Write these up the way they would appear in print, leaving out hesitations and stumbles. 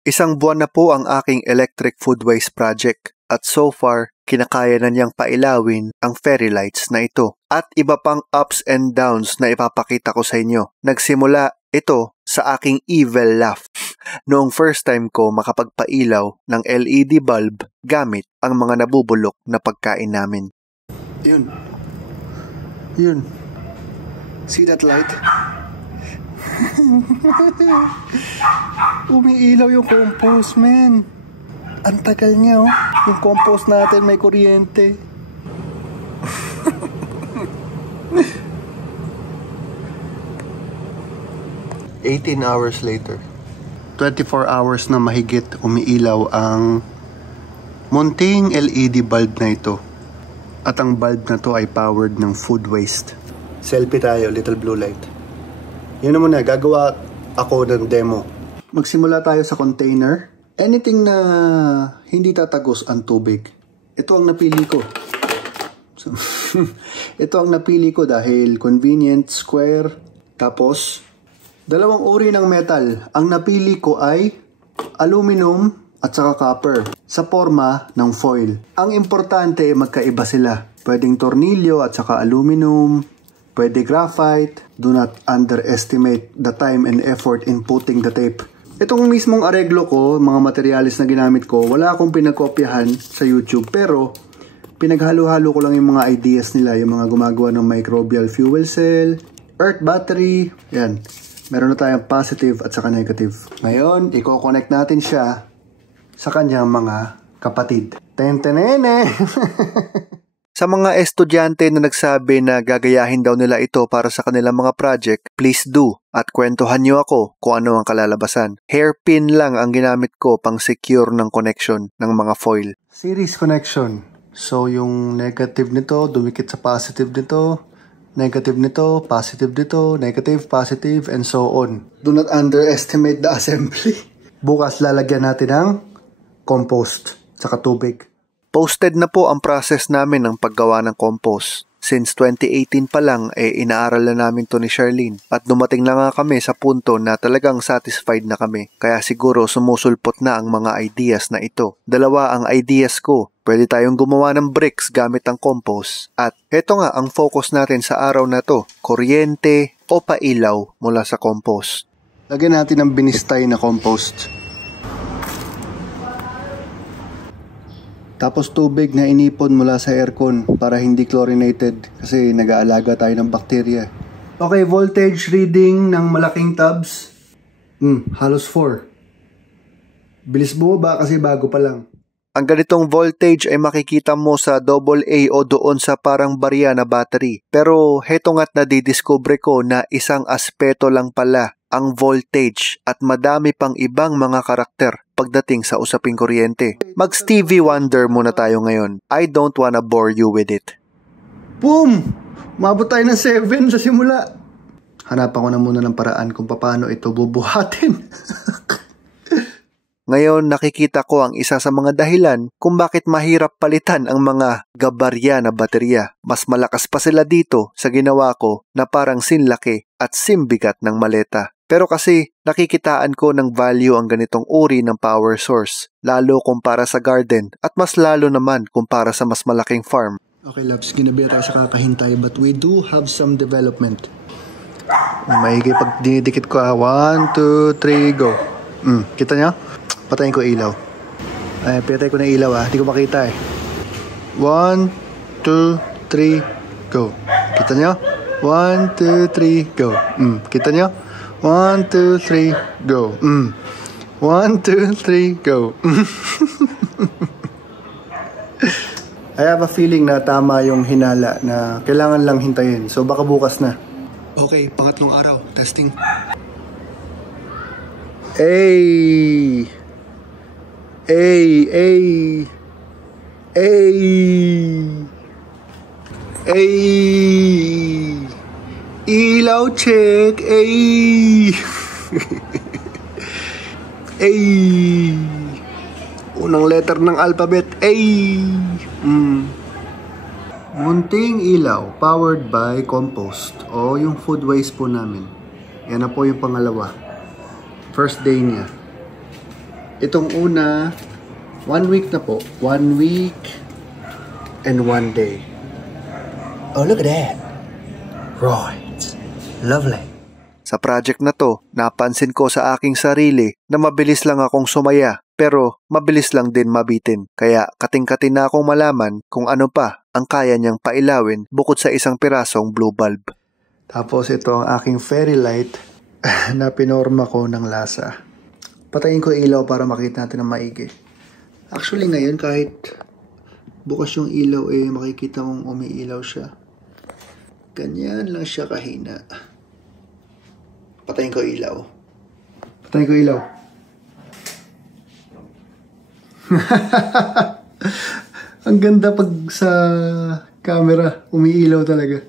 Isang buwan na po ang aking electric food waste project at so far, kinakaya na niyang pailawin ang fairy lights na ito at iba pang ups and downs na ipapakita ko sa inyo. Nagsimula ito sa aking evil laugh noong first time ko makapagpailaw ng LED bulb gamit ang mga nabubulok na pagkain namin. Yun. See that light? Umiilaw yung compost, man. Ang tagal niya, oh. Yung compost natin may kuryente. 18 hours later. 24 hours na mahigit umiilaw ang munting LED bulb na ito. At ang bulb na to ay powered ng food waste. Selfie tayo, little blue light. Yun na muna, gagawa ako ng demo. Magsimula tayo sa container. Anything na hindi tatagos ang tubig. Ito ang napili ko. Ito ang napili ko dahil convenient, square. Tapos, dalawang uri ng metal. Ang napili ko ay aluminum at saka copper sa forma ng foil. Ang importante ay magkaiba sila. Pwedeng tornilyo at saka aluminum. Pwede graphite. Do not underestimate the time and effort in putting the tape. Itong mismong areglo ko, mga materialis na ginamit ko, wala akong pinagkopyahan sa YouTube. Pero, pinaghalo-halo ko lang yung mga ideas nila. Yung mga gumagawa ng microbial fuel cell, earth battery, yan. Meron na tayong positive at saka negative. Ngayon, i-connect natin siya sa kanyang mga kapatid. Tentenene! Sa mga estudyante na nagsabi na gagayahin daw nila ito para sa kanilang mga project, please do at kwentuhan nyo ako kung ano ang kalalabasan. Hairpin lang ang ginamit ko pang secure ng connection ng mga foil. Series connection. So yung negative nito, dumikit sa positive nito. Negative nito, positive dito, negative, positive, and so on. Do not underestimate the assembly. Bukas lalagyan natin ng compost saka tubig. Posted na po ang process namin ng paggawa ng compost. Since 2018 pa lang inaaral na namin to ni Charlene at dumating na nga kami sa punto na talagang satisfied na kami. Kaya siguro sumusulpot na ang mga ideas na ito. Dalawa ang ideas ko. Pwede tayong gumawa ng bricks gamit ang compost. At eto nga ang focus natin sa araw na to, kuryente o pailaw mula sa compost. Lagyan natin ng binistay na compost. Tapos tubig na inipon mula sa aircon para hindi chlorinated kasi nag-aalaga tayo ng bakterya. Okay, voltage reading ng malaking tubs. Halos 4. Bilis bumaba kasi bago pa lang. Ang ganitong voltage ay makikita mo sa AA o doon sa parang barya na battery. Pero heto nga't nadidiscover ko na isang aspeto lang pala ang voltage at madami pang ibang mga karakter pagdating sa usaping kuryente. Mag Stevie Wonder muna tayo ngayon. I don't wanna bore you with it. Boom! Umabot tayo ng 7 sa simula. Hanapan ko na muna ng paraan kung paano ito bubuhatin. Ngayon, nakikita ko ang isa sa mga dahilan kung bakit mahirap palitan ang mga gabarya na baterya. Mas malakas pa sila dito sa ginawa ko na parang sinlaki at simbigat ng maleta. Pero kasi nakikitaan ko ng value ang ganitong uri ng power source, lalo kumpara sa garden at mas lalo naman kumpara sa mas malaking farm. Okay loves, ginabi tayo sa kakahintay but we do have some development. Maigi pag dinidikit ko 1, 2, 3, go. Kita niya? Patayin ko ilaw. Ay, pinatay ko na ilaw Hindi ko makita 1, 2, 3, go. Kita niyo? 1, 2, 3, go. Kita niyo? 1, 2, 3, go. 1, 2, 3, go. I have a feeling na tama yung hinala na kailangan lang hintayin. So baka bukas na. Okay, pangatlong araw. Testing. Hey! Ilaw check! Unang letter ng alphabet Munting ilaw powered by compost o yung food waste po namin. Yan na po yung pangalawa. First day niya. Itong una, 1 week na po. 1 week and 1 day. Oh, look at that. Right. Lovely. Sa project na to, napansin ko sa aking sarili na mabilis lang akong sumaya pero mabilis lang din mabitin. Kaya kating-kating na akong malaman kung ano pa ang kaya niyang pailawin bukod sa isang pirasong blue bulb. Tapos ito ang aking fairy light na pinorma ko ng lasa. Patayin ko ilaw para makita natin ng maigi. Actually ngayon kahit bukas yung ilaw makikita mong umiilaw siya. Ganyan lang siya kahina. Patayin ko ilaw. Patayin ko ilaw. Ang ganda pag sa camera, umiilaw talaga.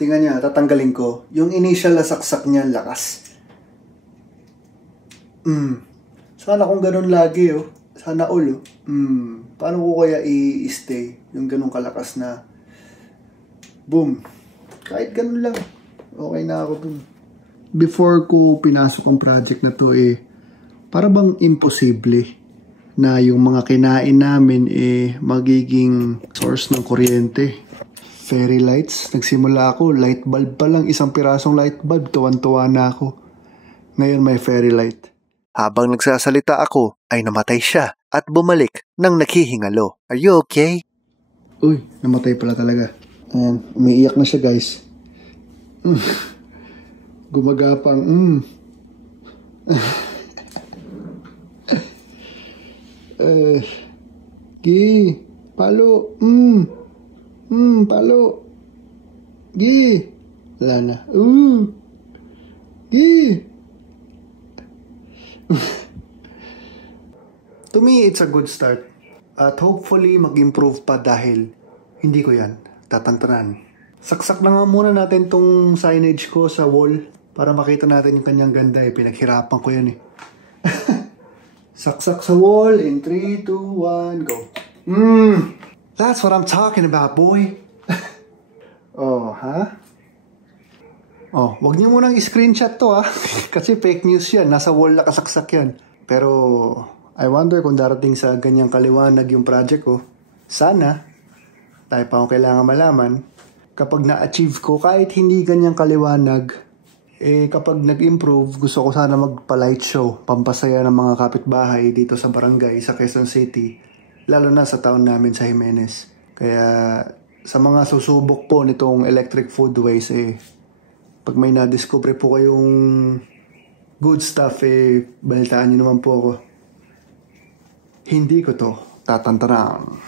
Tingnan niya, tatanggalin ko. Yung initial na saksak niya, lakas. Sana kung ganun lagi, oh. Sana all, oh. Paano ko kaya i-stay yung ganun kalakas na boom. Kahit ganun lang. Okay na ako dun. Before ko pinasok ang project na to para bang imposible na yung mga kinain namin magiging source ng kuryente. Fairy lights. Nagsimula ako, light bulb pa lang. Isang pirasong light bulb. Tuwan-tuwa na ako. Ngayon may fairy light. Habang nagsasalita ako, ay namatay siya at bumalik ng naghihingalo. Are you okay? Uy, namatay pala talaga. Ayan, umiiyak na siya guys. Gumagapang. Gi, palo. Palo. Gi. Wala na. Gi. To me, it's a good start. At hopefully, mag-improve pa dahil hindi ko yan tatantanan. Saksak na nga muna natin tong signage ko sa wall para makita natin yung kanyang ganda. Pinaghirapan ko yan Saksak sa wall in 3, 2, 1, go. That's what I'm talking about, boy. Oh, ha? Oh, wag niyo munang i-screenshot to, ha? Kasi fake news yan. Nasa wall nakasaksak yan. Pero, I wonder kung darating sa ganyang kaliwanag yung project ko. Sana, tayo pa akong kailangan malaman, kapag na-achieve ko, kahit hindi ganyang kaliwanag, kapag nag-improve, gusto ko sana magpa-light show, pampasaya ng mga kapitbahay dito sa barangay, sa Quezon City, lalo na sa town namin sa Jimenez. Kaya, sa mga susubok po nitong electric foodways, pag may na-discover po kayong good stuff, balitaan nyo naman po ako. Hindi ko to tatantarang.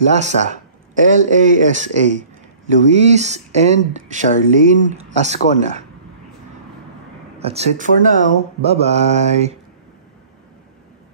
Lasa, L-A-S-A, Luis and Charlene Ascona. That's it for now. Bye-bye.